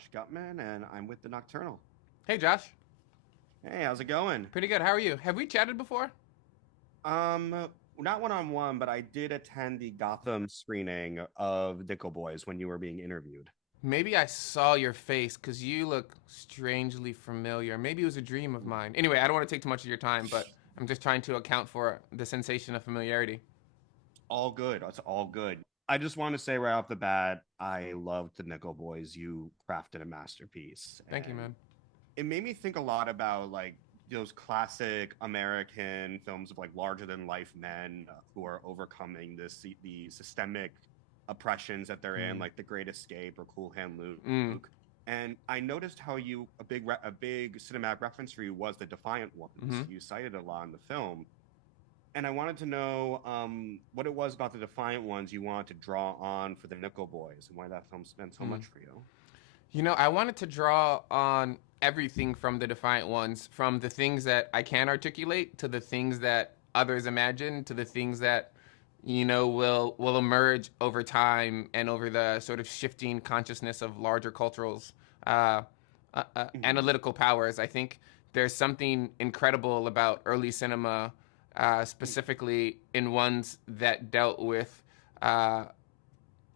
Josh Gutman, and I'm with the Nocturnal. Hey, Josh. Hey, how's it going? Pretty good. How are you? Have we chatted before? Not one-on-one, but I did attend the Gotham screening of Nickel Boys when you were being interviewed. Maybe I saw your face because you look strangely familiar. Maybe it was a dream of mine. Anyway, I don't want to take too much of your time, but I'm just trying to account for the sensation of familiarity. All good. It's all good. I just want to say right off the bat, I loved the Nickel Boys. You crafted a masterpiece, Thank you, and man. it made me think a lot about like those classic American films of like larger than life men who are overcoming the systemic oppressions that they're in, Mm. like The Great Escape or Cool Hand Mm. Luke. And I noticed how you a big cinematic reference for you was the Defiant Ones. Hmm. You cited a lot in the film, and I wanted to know what it was about the Defiant Ones you wanted to draw on for the Nickel Boys and why that film meant so Mm. much for you. I wanted to draw on everything from the Defiant Ones, from the things that I can articulate to the things that others imagine to the things that will emerge over time and over the sort of shifting consciousness of larger cultures, uh, Mhm. analytical powers. I think there's something incredible about early cinema, specifically in ones that dealt with uh,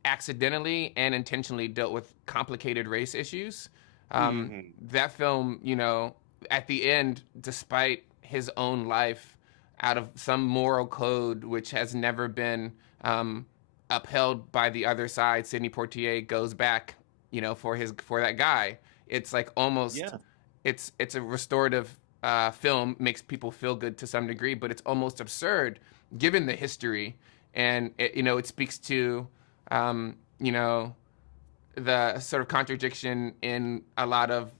accidentally and intentionally dealt with complicated race issues. Mhm. That film, at the end, despite his own life, out of some moral code which has never been upheld by the other side, Sidney Poitier goes back, for that guy. It's like almost, Yeah. it's a restorative film, makes people feel good to some degree, but it's almost absurd given the history, and it speaks to um, you know, the sort of contradiction in a lot of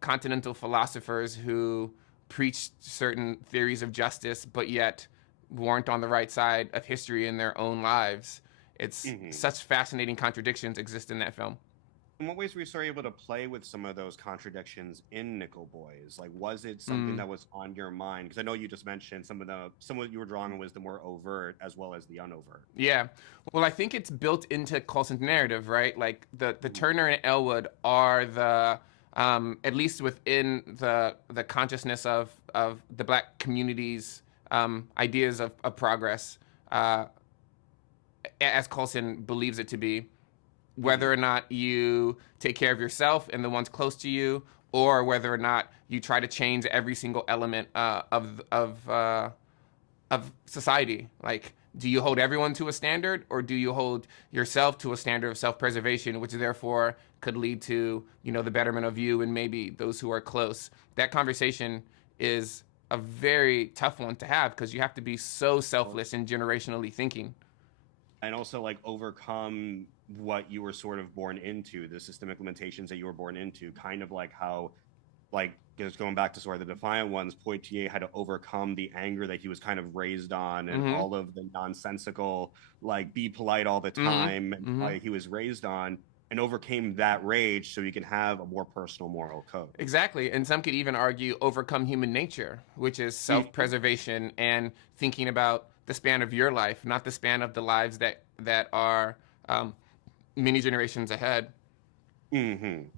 continental philosophers who preached certain theories of justice, but yet weren't on the right side of history in their own lives. It's Mhm. such fascinating contradictions exist in that film. In what ways were you sort of able to play with some of those contradictions in Nickel Boys? Like, was it something Mm, that was on your mind? Because I know you just mentioned some of what you were drawing was the more overt as well as the unovert. yeah. Well, I think it's built into Coulson's narrative, right? Like the Mhm. Turner and Elwood are the at least within the consciousness of the black community's ideas of progress, uh, as Coulson believes it to be, whether or Mhm. not you take care of yourself and the ones close to you, or whether or not you try to change every single element of society. Like, do you hold everyone to a standard, or do you hold yourself to a standard of self-preservation, which therefore could lead to the betterment of you and maybe those who are close? That conversation is a very tough one to have because you have to be so selfless and generationally thinking. And also like overcome what you were sort of born into, the systemic limitations that you were born into, kind of like how, like, just going back to sort of the Defiant Ones, Poitier had to overcome the anger that he was kind of raised on and Mm-hmm. all of the nonsensical, like, be polite all the Mm-hmm. time, and Mm-hmm. he was raised on, and overcame that rage so he can have a more personal moral code. Exactly. And some could even argue overcome human nature, which is Mhm. self-preservation and thinking about the span of your life, not the span of the lives that are um, many generations ahead. Mhm.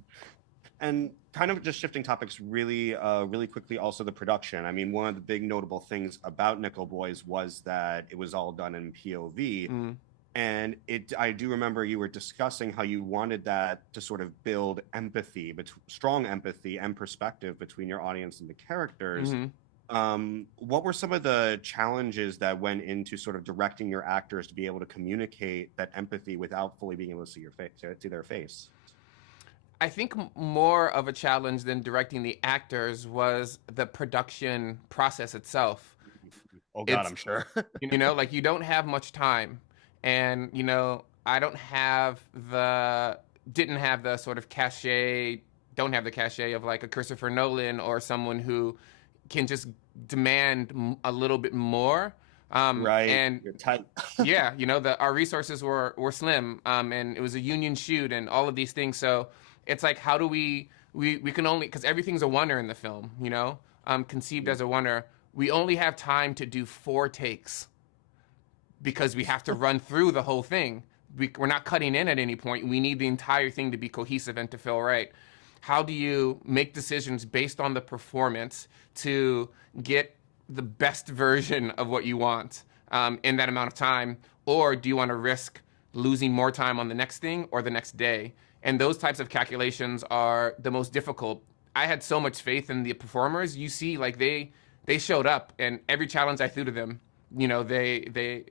And kind of just shifting topics really quickly, also the production. I mean, one of the big notable things about Nickel Boys was that it was all done in POV. Mm, And I do remember you were discussing how you wanted that to sort of build empathy, but strong empathy and perspective between your audience and the characters. mm-hmm. What were some of the challenges that went into sort of directing your actors to be able to communicate that empathy without fully being able to see your face, to see their face? I think more of a challenge than directing the actors was the production process itself. Oh God, It's I'm sure. like you don't have much time, and I didn't have the sort of cachet, don't have the cachet of like a Christopher Nolan or someone who can just demand a little bit more. Right, And you're tight. yeah, our resources were slim, and it was a union shoot and all of these things. So it's like, how do we can only, because everything's a wonder in the film, conceived as a wonder. We only have time to do 4 takes because we have to run through the whole thing. we're not cutting in at any point. We need the entire thing to be cohesive and to feel right. How do you make decisions based on the performance to get the best version of what you want in that amount of time? Or do you want to risk losing more time on the next thing or the next day? And those types of calculations are the most difficult. I had so much faith in the performers. You see, like they showed up, and every challenge I threw to them, you know, they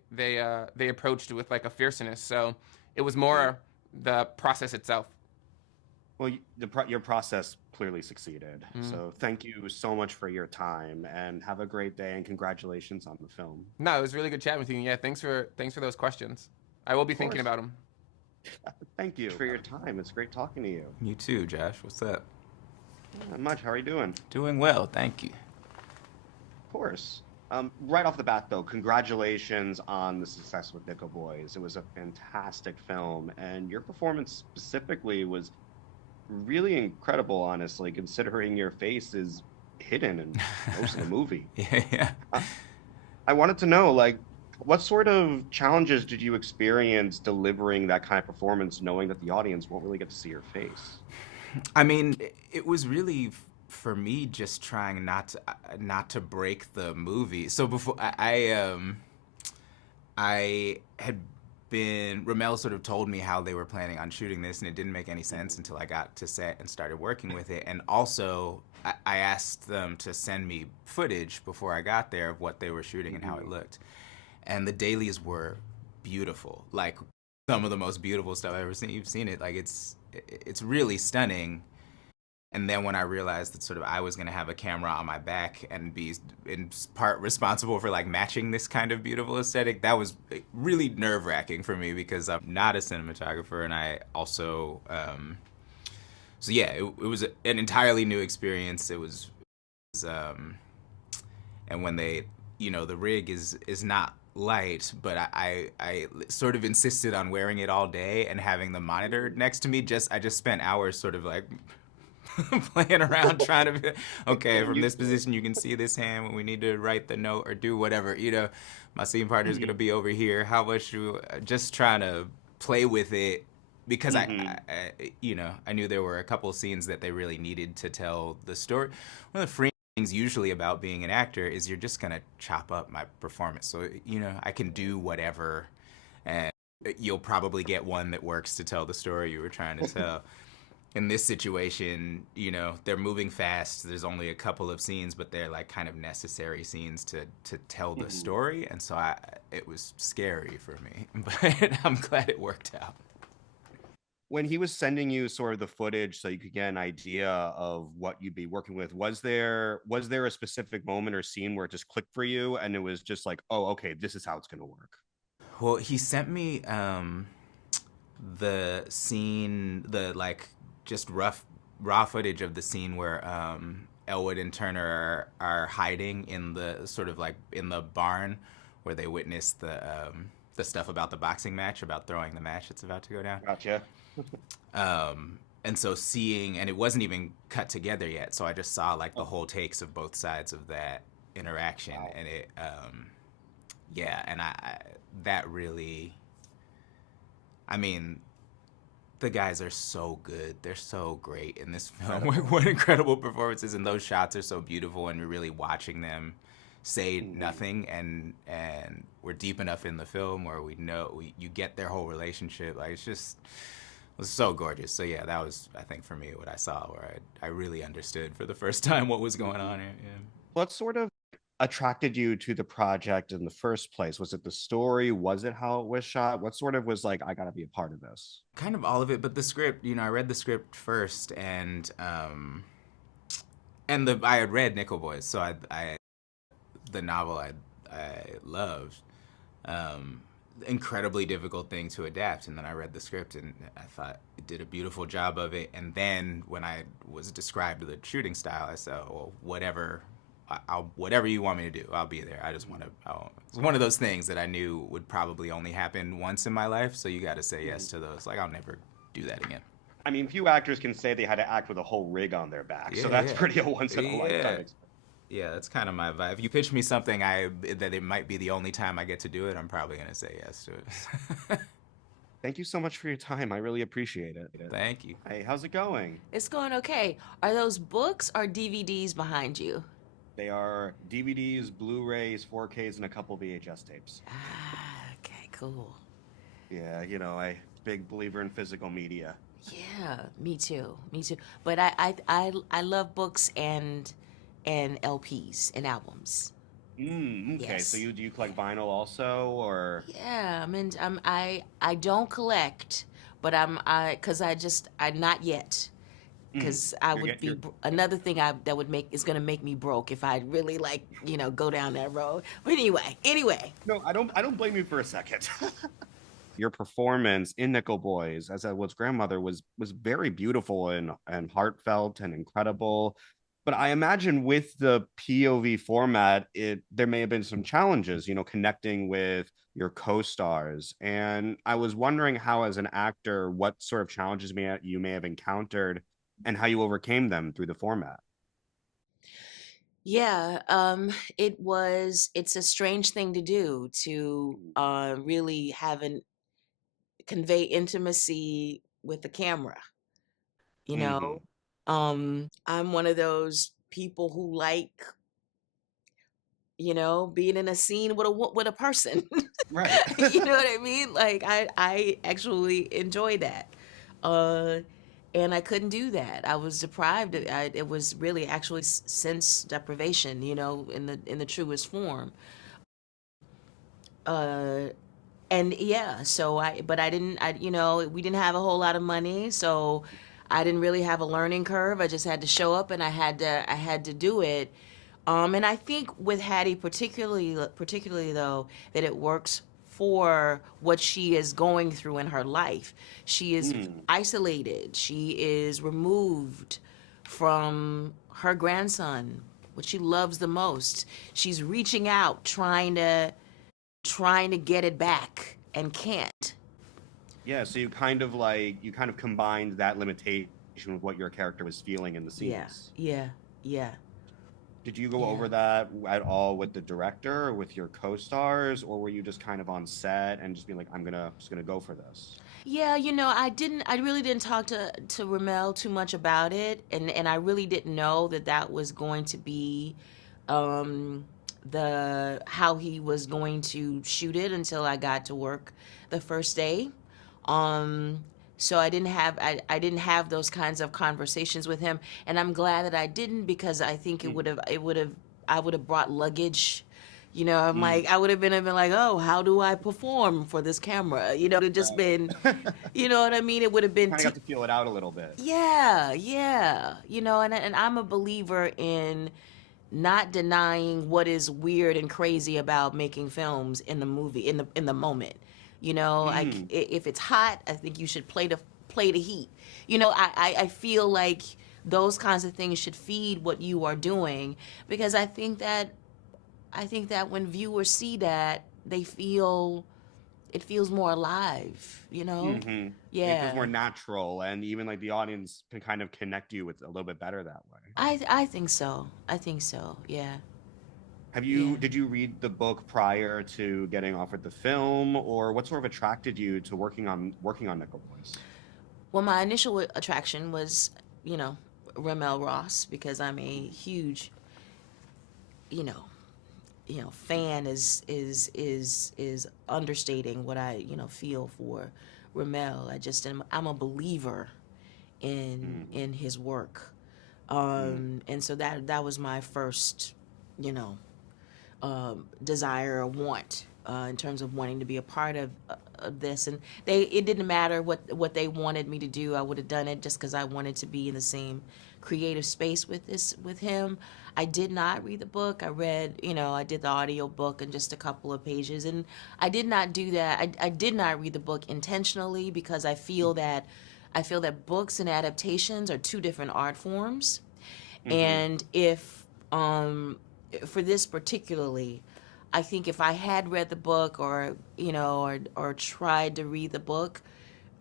approached with like a fierceness. So it was more the process itself. Well, your process clearly succeeded. So thank you so much for your time, and have a great day, and congratulations on the film. No, it was really good chatting with you. Yeah, thanks for those questions. I will be thinking about them. Thank you for your time. It's great talking to you. You too, Josh. What's up? Not much. How are you doing? Doing well, thank you. Of course. Right off the bat, though, congratulations on the success with Nickel Boys. It was a fantastic film, and your performance specifically was really incredible, honestly, considering your face is hidden in most of the movie. Yeah. I wanted to know, like, what sort of challenges did you experience delivering that kind of performance, knowing that the audience won't really get to see your face? I mean, it was really for me just trying not to break the movie. So before I had been, Ramell sort of told me how they were planning on shooting this, and it didn't make any sense until I got to set and started working with it. And also, I asked them to send me footage before I got there of what they were shooting and how it looked. And the dailies were beautiful, like some of the most beautiful stuff I've ever seen. You've seen it, like it's really stunning. And then when I realized that sort of I was gonna have a camera on my back and be in part responsible for like matching this kind of beautiful aesthetic, that was really nerve-wracking for me because I'm not a cinematographer, and I also, so yeah, it was an entirely new experience. It was and when they, you know, the rig is not light, but I sort of insisted on wearing it all day and having the monitor next to me. I just spent hours sort of like playing around trying to be, okay, from this position you can see this hand when we need to write the note or do whatever, you know, my scene partner's gonna be over here, how much you, just trying to play with it because I you know, I knew there were a couple scenes that they really needed to tell the story. One of the free things usually about being an actor is you're just gonna chop up my performance, so you know, I can do whatever and you'll probably get one that works to tell the story you were trying to tell. In this situation, you know, they're moving fast. There's only a couple of scenes, but they're like kind of necessary scenes to tell the story. And so it was scary for me, but I'm glad it worked out. When he was sending you sort of the footage so you could get an idea of what you'd be working with, was there a specific moment or scene where it just clicked for you and it was just like, oh, okay, this is how it's going to work? Well, he sent me the scene, the like, just raw footage of the scene where Elwood and Turner are hiding in the sort of like in the barn where they witnessed the stuff about the boxing match, about throwing the match that's about to go down. Gotcha. And so seeing, and it wasn't even cut together yet, so I just saw like the whole takes of both sides of that interaction. Wow. And it, yeah, and that really, I mean, the guys are so good. They're so great in this film. What incredible performances, and those shots are so beautiful, and you're really watching them say nothing, and we're deep enough in the film where we know you get their whole relationship. Like it was so gorgeous. So yeah, that was, I think, for me what I saw, where I really understood for the first time what was going on here. Yeah. What sort of attracted you to the project in the first place? Was it the story? Was it how it was shot? What sort of was like, I gotta be a part of this? Kind of all of it, but the script, you know, I read the script first, and I had read Nickel Boys, so the novel I loved. Incredibly difficult thing to adapt, and then I read the script and I thought it did a beautiful job of it. And then when I was described the shooting style, I said, well, whatever you want me to do, I'll be there. I just want to, it's one of those things that I knew would probably only happen once in my life, so you got to say yes to those. Like, I'll never do that again. I mean, few actors can say they had to act with a whole rig on their back, so that's pretty a once-in-a-lifetime experience. Yeah, that's kind of my vibe. If you pitch me something that it might be the only time I get to do it, I'm probably going to say yes to it. Thank you so much for your time. I really appreciate it. Thank you. Hey, how's it going? It's going okay. Are those books or DVDs behind you? They are DVDs, Blu-rays, 4Ks, and a couple VHS tapes. Ah, okay, cool. Yeah, I big believer in physical media. Yeah, me too. Me too. But I love books and LPs and albums. Okay. So Yes. do you collect vinyl also, or? Yeah, I mean, I don't collect, but I not yet, Mm, because I you're would get be you're another thing that would make is gonna make me broke if I really like go down that road. But anyway, No, I don't blame you for a second. Your performance in Nickel Boys as Edward's grandmother was very beautiful and heartfelt and incredible. But I imagine with the POV format, there may have been some challenges, connecting with your co-stars. And I was wondering how, as an actor, what sort of challenges you may have encountered and how you overcame them through the format. yeah, it's a strange thing to do to really have an convey intimacy with the camera. You Hmm. know, I'm one of those people who like being in a scene with with a person. Right. You know what I mean? Like I actually enjoy that. Uh and I couldn't do that. I was deprived. It was really actually sense deprivation, in the truest form. Uh and yeah, so but I didn't we didn't have a whole lot of money, so I didn't really have a learning curve. I just had to show up and I had to do it. And I think with Hattie particularly though, that it works for what she is going through in her life. She is Hmm. isolated. She is removed from her grandson, what she loves the most. She's reaching out, trying to get it back and can't. Yeah, so you kind of combined that limitation with what your character was feeling in the Yeah, scenes. yeah, yeah, Did you go yeah. over that at all with the director or with your co-stars, or were you just kind of on set and just being like, I'm just gonna go for this? Yeah, I really didn't talk to Ramel too much about it, and I really didn't know that that was going to be um the how he was going to shoot it until I got to work the first day. Um so I didn't have those kinds of conversations with him, and I'm glad that I didn't, because I think Mm, it would have I would have brought luggage. I'm mm, like, I would have been like, oh, how do I perform for this camera? It would have just been, right. you know what I mean? It would have You been, kind of got to feel it out a little bit. yeah, yeah. And I'm a believer in not denying what is weird and crazy about making films in the movie, in the moment. Like Mm, if it's hot, I think you should play the heat. I feel like those kinds of things should feed what you are doing, because I think that when viewers see that, it feels more alive, you know? hmm. It feels more Yeah. natural, and even like the audience can kind of connect you with a little bit better that way. I think so. I think so. Yeah. Yeah. Did you read the book prior to getting offered the film, or what sort of attracted you to working on Nickel Boys? Well, my initial attraction was, you know, Ramel Ross, because I'm a huge, you know, fan is understating what I, feel for Ramel. I'm a believer Mm, in his work. mm, And so that was my first, you know, desire or want, in terms of wanting to be a part of this. And it didn't matter what they wanted me to do. I would have done it just because I wanted to be in the same creative space with him. I did not read the book. I did the audio book and just a couple of pages, and I did not do that. I did not read the book intentionally, because I feel that books and adaptations are two different art forms. mm-hmm. And if for this particularly, I think if I had read the book, or tried to read the book,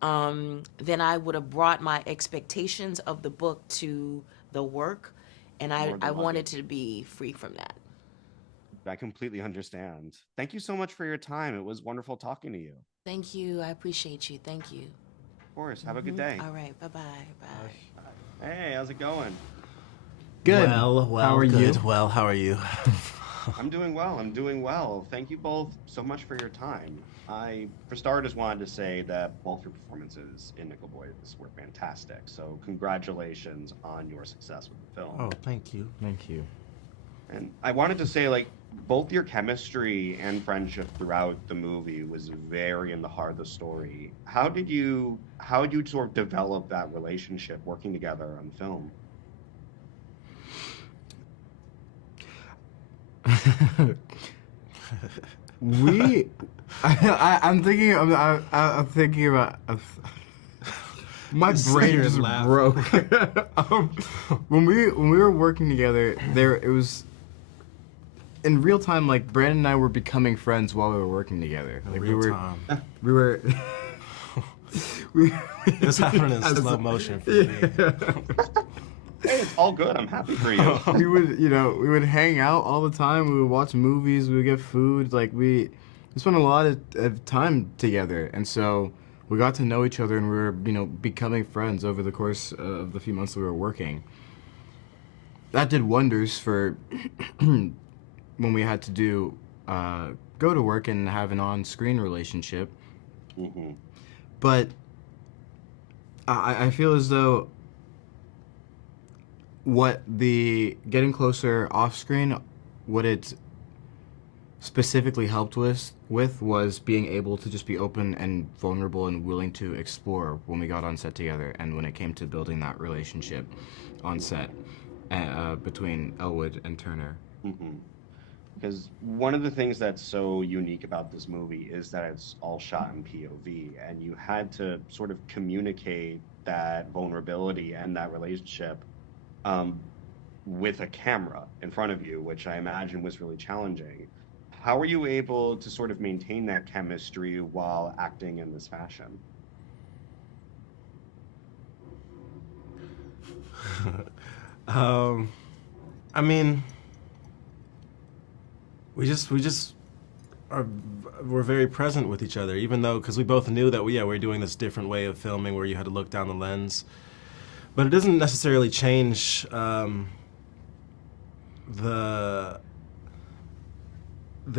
then I would have brought my expectations of the book to the work, and I More I than wanted luggage. to be free from that. I completely understand. Thank you so much for your time. It was wonderful talking to you. Thank you. I appreciate you. Thank you. Of course. Have a good day. All right. Bye-bye. Bye. Hey, how's it going? Good. Well, How are good. you? Well, how are you? I'm doing well. I'm doing well. Thank you both so much for your time. I, for starters, wanted to say that both your performances in Nickel Boys were fantastic. So congratulations on your success with the film. Oh, thank you. Thank you. And I wanted to say, like, both your chemistry and friendship throughout the movie was very in the heart of the story. How did you sort of develop that relationship working together on film? I'm thinking about my brain just broke. When we were working together, it was in real time. Like Brandon and I were becoming friends while we were working together. Like Real time. we were. It was happening in slow motion for me. Hey, it's all good. I'm happy for you. we would hang out all the time. We would watch movies. We would get food. Like we spent a lot of time together, and so we got to know each other, and we were becoming friends over the course of the few months that we were working. That did wonders for when we had to go to work and have an on-screen relationship. Mm-hmm. But I feel as though what the getting closer off screen, what it specifically helped with was being able to just be open and vulnerable and willing to explore when we got on set together, and when it came to building that relationship on set between Elwood and Turner. Mm-hmm. Because one of the things that's so unique about this movie is that it's all shot in POV, and you had to sort of communicate that vulnerability and that relationship with a camera in front of you, which I imagine was really challenging. How were you able to sort of maintain that chemistry while acting in this fashion? I mean, we're very present with each other, even though, because we both knew that we're doing this different way of filming where you had to look down the lens. But it doesn't necessarily change the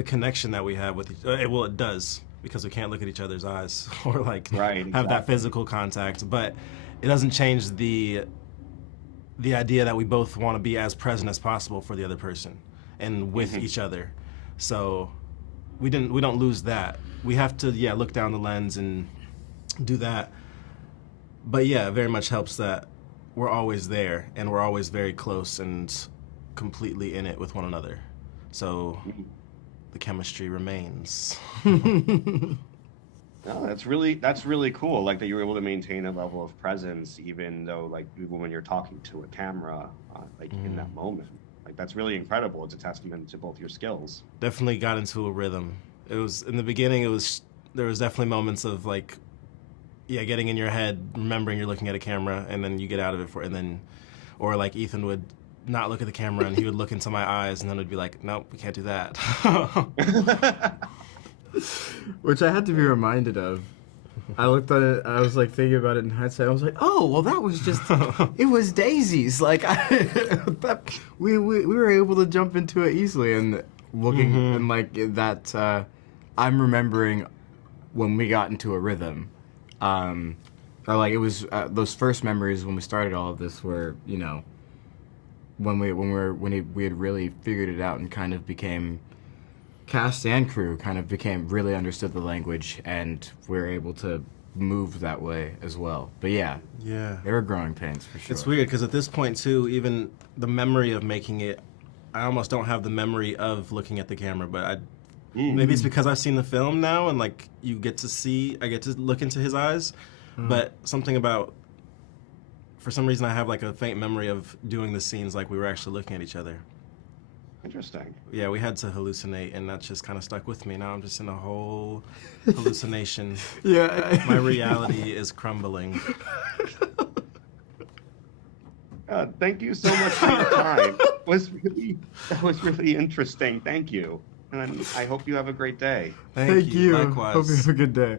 connection that we have with each other. Well, it does, because we can't look at each other's eyes or like have that physical contact. But it doesn't change the idea that we both want to be as present as possible for the other person and with each other. So we don't lose that. We have to look down the lens and do that. But yeah, it very much helps that we're always there and we're always very close and completely in it with one another. So the chemistry remains. No, that's really cool. Like that you were able to maintain a level of presence, even though like even when you're talking to a camera, like in that moment. Like that's really incredible. It's a testament to both your skills. Definitely got into a rhythm. It was in the beginning. There was definitely moments of like, getting in your head, remembering you're looking at a camera, and then you get out of it or like Ethan would not look at the camera and he would look into my eyes, and then would be like, nope, we can't do that. Which I had to be reminded of. I looked at it, I was like thinking about it in hindsight. I was like, oh, well, that was just, it was daisies. Like, we were able to jump into it easily, and looking, and like that, I'm remembering when we got into a rhythm. Or like it was those first memories when we started all of this were, when we had really figured it out and kind of became cast and crew, kind of really understood the language, and we were able to move that way as well. But yeah, they were growing pains for sure. It's weird because at this point too, even the memory of making it, I almost don't have the memory of looking at the camera, but maybe it's because I've seen the film now and like I get to look into his eyes, but something about, for some reason I have like a faint memory of doing the scenes like we were actually looking at each other. Interesting. Yeah, we had to hallucinate, and that's just kind of stuck with me. Now I'm just in a whole hallucination. Yeah. My reality is crumbling. Thank you so much for your time. That was really interesting. Thank you. And I hope you have a great day. Thank you. Likewise. Hope you have a good day.